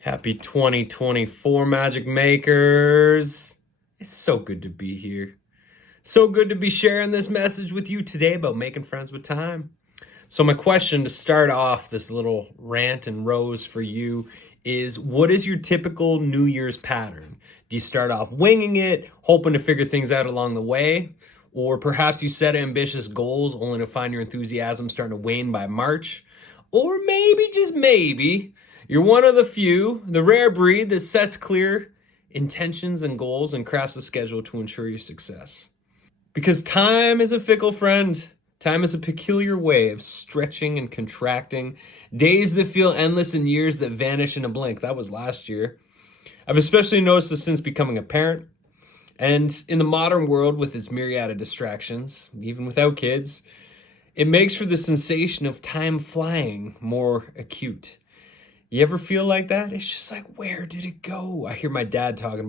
Happy 2024, Magic Makers. It's so good to be here. So good to be sharing this message with you today about making friends with time. So my question to start off this little rant and rose for you is, what is your typical New Year's pattern? Do you start off winging it, hoping to figure things out along the way? Or perhaps you set ambitious goals only to find your enthusiasm starting to wane by March? Or maybe, just maybe, you're one of the few, the rare breed that sets clear intentions and goals and crafts a schedule to ensure your success. Because time is a fickle friend. Time is a peculiar way of stretching and contracting. Days that feel endless and years that vanish in a blink. That was last year. I've especially noticed this since becoming a parent. And in the modern world with its myriad of distractions, even without kids, it makes for the sensation of time flying more acute. You ever feel like that? It's just like, where did it go? I heard my dad talking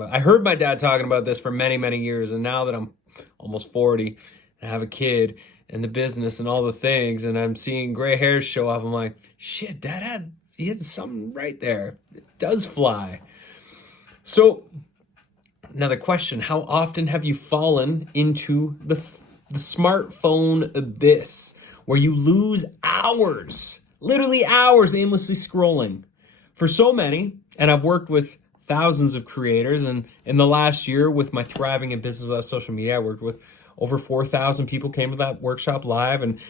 about this for many, many years. And now that I'm almost 40 and I have a kid and the business and all the things, and I'm seeing gray hairs show up, I'm like, shit, he had something right there. It does fly. So another question, how often have you fallen into the smartphone abyss where you lose hours, literally hours aimlessly scrolling? For so many, and I've worked with thousands of creators, and in the last year with my Thriving in Business Without Social Media, I worked with over 4,000 people came to that workshop live, and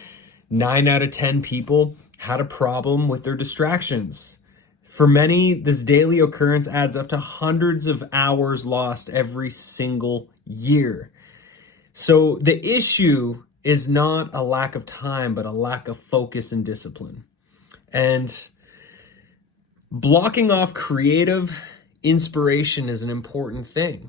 9 out of 10 people had a problem with their distractions. For many, this daily occurrence adds up to hundreds of hours lost every single year. So the issue is not a lack of time, but a lack of focus and discipline. And blocking off creative inspiration is an important thing.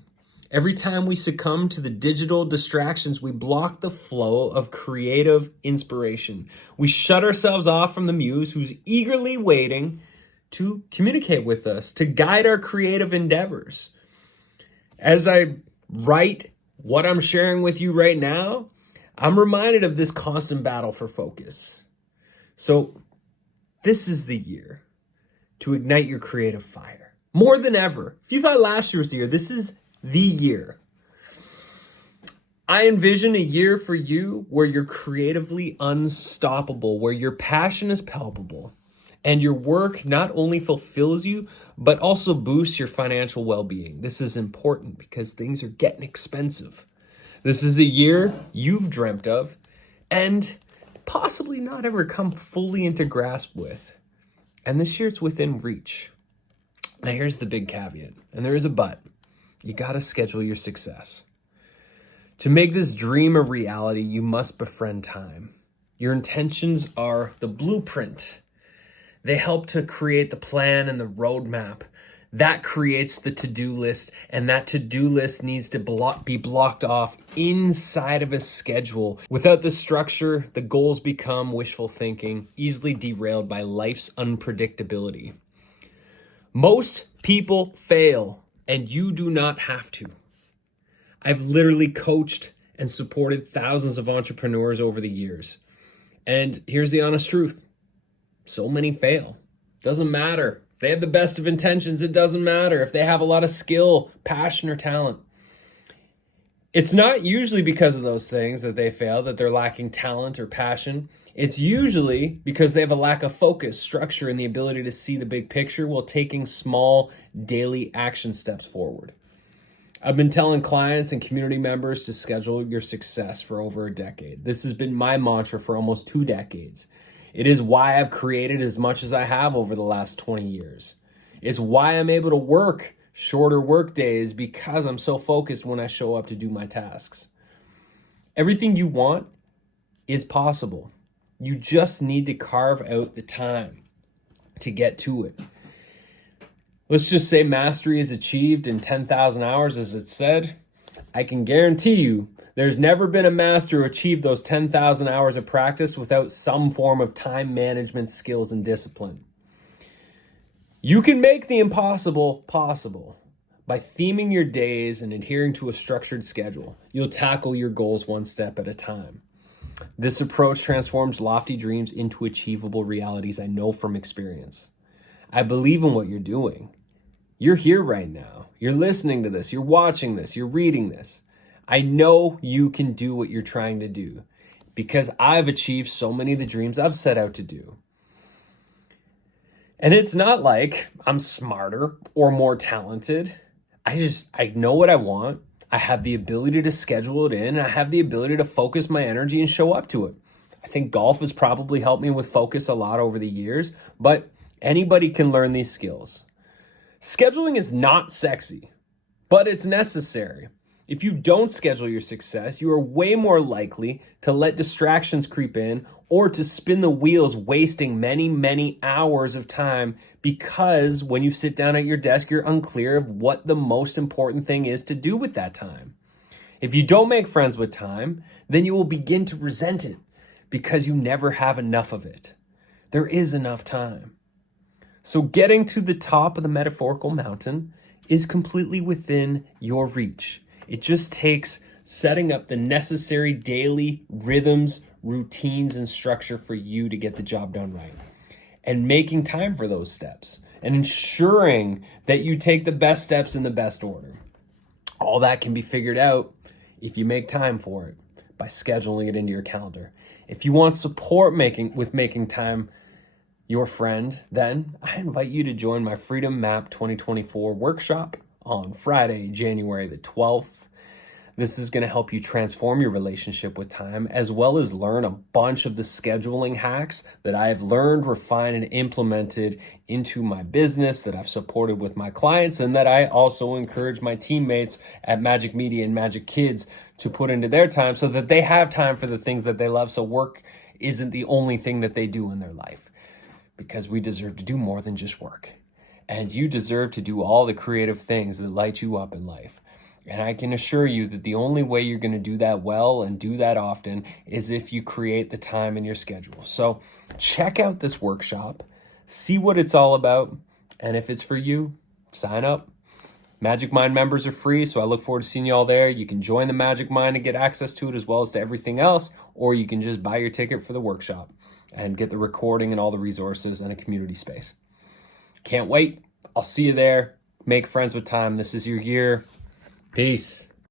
Every time we succumb to the digital distractions, we block the flow of creative inspiration. We shut ourselves off from the muse who's eagerly waiting to communicate with us, to guide our creative endeavors. As I write what I'm sharing with you right now, I'm reminded of this constant battle for focus. So this is the year to ignite your creative fire. More than ever. If you thought last year was the year, this is the year. I envision a year for you where you're creatively unstoppable, where your passion is palpable, and your work not only fulfills you, but also boosts your financial well-being. This is important because things are getting expensive. This is the year you've dreamt of and possibly not ever come fully into grasp with. And this year it's within reach. Now here's the big caveat, and there is a but. You gotta schedule your success. To make this dream a reality, you must befriend time. Your intentions are the blueprint. They help to create the plan and the roadmap. That creates the to-do list, and that to-do list needs to be blocked off inside of a schedule. Without the structure, the goals become wishful thinking, easily derailed by life's unpredictability. Most people fail, and you do not have to. I've literally coached and supported thousands of entrepreneurs over the years. And here's the honest truth. So many fail. Doesn't matter. If they have the best of intentions, it doesn't matter. If they have a lot of skill, passion, or talent. It's not usually because of those things that they fail, that they're lacking talent or passion. It's usually because they have a lack of focus, structure, and the ability to see the big picture while taking small daily action steps forward. I've been telling clients and community members to schedule your success for over a decade. This has been my mantra for almost 2 decades. It is why I've created as much as I have over the last 20 years. It's why I'm able to work shorter work days, because I'm so focused when I show up to do my tasks. Everything you want is possible. You just need to carve out the time to get to it. Let's just say mastery is achieved in 10,000 hours, as it said. I can guarantee you there's never been a master who achieved those 10,000 hours of practice without some form of time management skills and discipline. You can make the impossible possible by theming your days and adhering to a structured schedule. You'll tackle your goals one step at a time. This approach transforms lofty dreams into achievable realities. I know from experience. I believe in what you're doing. You're here right now. You're listening to this. You're watching this. You're reading this. I know you can do what you're trying to do because I've achieved so many of the dreams I've set out to do. And it's not like I'm smarter or more talented. I know what I want. I have the ability to schedule it in. I have the ability to focus my energy and show up to it. I think golf has probably helped me with focus a lot over the years, but anybody can learn these skills. Scheduling is not sexy, but it's necessary. If you don't schedule your success, you are way more likely to let distractions creep in or to spin the wheels, wasting many, many hours of time because when you sit down at your desk, you're unclear of what the most important thing is to do with that time. If you don't make friends with time, then you will begin to resent it because you never have enough of it. There is enough time. So getting to the top of the metaphorical mountain is completely within your reach. It just takes setting up the necessary daily rhythms, routines, and structure for you to get the job done right. And making time for those steps and ensuring that you take the best steps in the best order. All that can be figured out if you make time for it by scheduling it into your calendar. If you want support making time your friend, then I invite you to join my Freedom Map 2024 workshop on Friday, January the 12th. This is going to help you transform your relationship with time, as well as learn a bunch of the scheduling hacks that I have learned, refined, and implemented into my business that I've supported with my clients, and that I also encourage my teammates at Magic Media and Magic Kids to put into their time so that they have time for the things that they love, so work isn't the only thing that they do in their life. Because we deserve to do more than just work. And you deserve to do all the creative things that light you up in life. And I can assure you that the only way you're going to do that well and do that often is if you create the time in your schedule. So check out this workshop, see what it's all about, and if it's for you, sign up. Magic Mind members are free, so I look forward to seeing you all there. You can join the Magic Mind and get access to it as well as to everything else, or you can just buy your ticket for the workshop and get the recording and all the resources and a community space. Can't wait. I'll see you there. Make friends with time. This is your year. Peace.